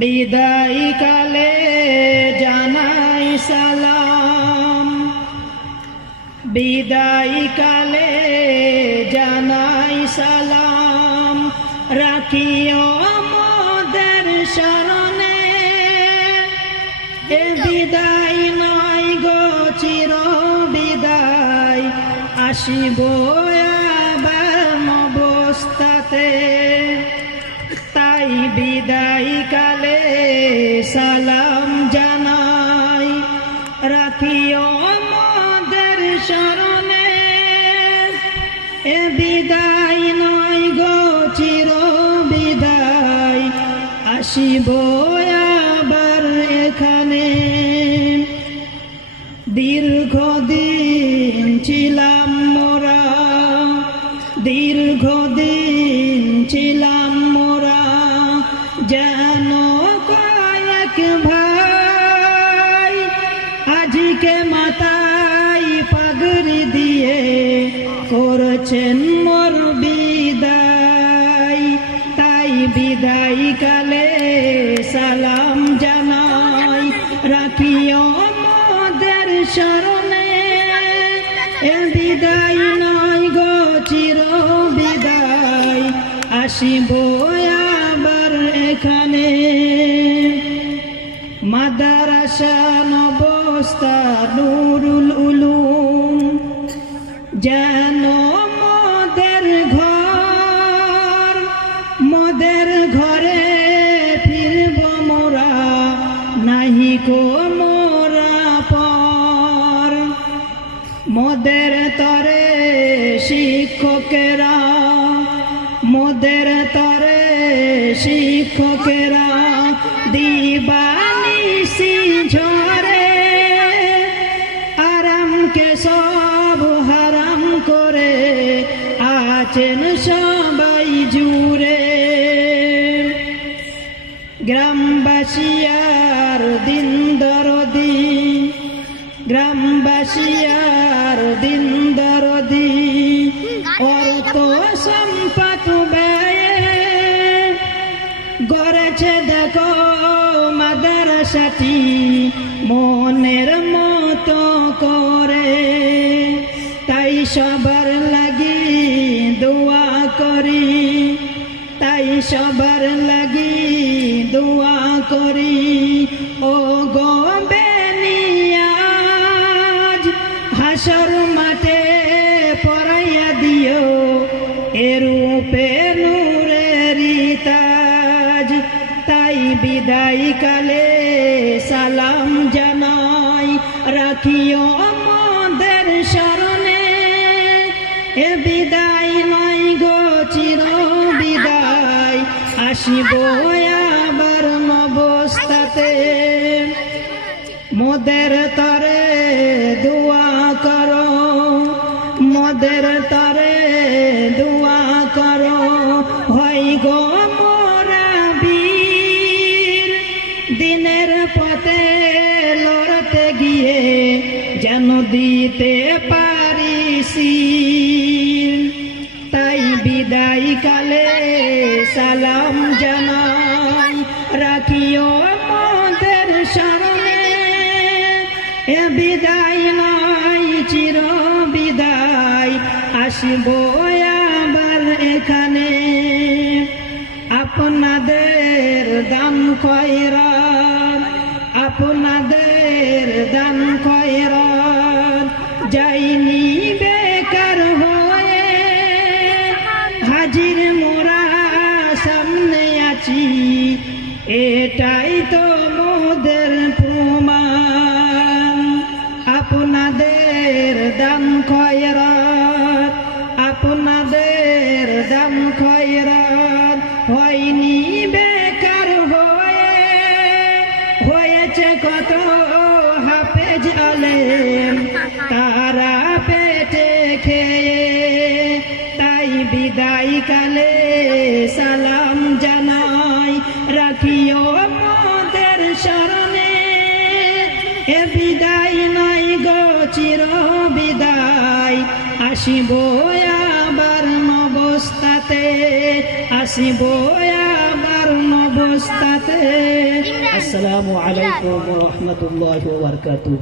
বিদায় কালে জানাই সালাম, বিদায় কালে জানাই সালাম, রাখিও মোদের শরণে। এ বিদায় নয় গো চির বিদায়, আসিব আবার অবস্থাতে। তাই বিদায় কালে সালাম জানাই, রাখিও মোদের শরণে। এ বিদায় নয় গো চির বিদায়, আসিব আবার এখানে। দীর্ঘদিন ছিলাম মোরা, দীর্ঘদিন ছিলাম মোরা, যেন কয়েক ভাই। আজকে মাথায় পাগড়ি দিয়ে করছেন মোর বিদায়। তাই বিদায় কালে সালাম জানাই, রাখিও মোদের শরণে। এ বিদায় নয় গো চির বিদায়, আসিব আবার এখানে। মাদ্রাসা নবস্থা নুরুল উলুম যেন মোদের ঘর, মোদের ঘরে ফিরব মোরা, নাহি কো মোরা পর। মোদের তরে শিক্ষকেরা, মোদের তরে শিক্ষকেরা, দিবানিশি ঝরে আরামকে সব হারাম করে আছেন সবাই জুড়ে। গ্রামবাসী আর দিন দরদি, গ্রামবাসী আর দিন দরদি, অর্থ সম্পদ ব্যয়ে গড়েছে দেখো মাদ্রাসাটি মনের মতো করে। তাই সবার লাগি দোয়া করি, তাই সবার লাগি দোয়া করি। ও গো বেনিয়াজ, হাসর মাঠে পরাইয়া দিও এরূপে নূরেরি তাজ। তাই বিদায় কালে সালাম জানাই, রাখিও মোদের শরণে। এ বিদায় নয় গো চির বিদায়, আসিব আবার অবস্থাতে। মোদের তরে দোয়া করো, মোদের তরে দোয়া করো, হয় গো মোরা বীর। দিনের পথে লড়তে গিয়ে যেন দিতে পারি শির। তাই বিদায় কালে সালাম জানাই, রাখিও মোদের শরণে। এ বিদায় নয় চির বিদায়, আসিব আবার এখানে। আপনাদের দান খয়রাত, আপনাদের দান খয়রাত যাইনি বেকার হয়ে। হাজির মোরা সামনে আছি, এটাই তো মোদের প্রমাণ। আপনাদের দান খয়রাত, আপনাদের দান খয়রাত হয়নি বেকার হয়ে। হয়েছে কত হাফেজ আলেম তারা পেটে খেয়ে। তাই বিদায় কালে সালাম জানাই, রাখিও মোদের শরণে। এ বিদায় নয় গো চির বিদায়, আসিব আবার অবস্থাতে, আসিব আবার রাস্তাতে। আসসালামু আলাইকুম ওয়া রাহমাতুল্লাহি ওয়া বারাকাতুহু।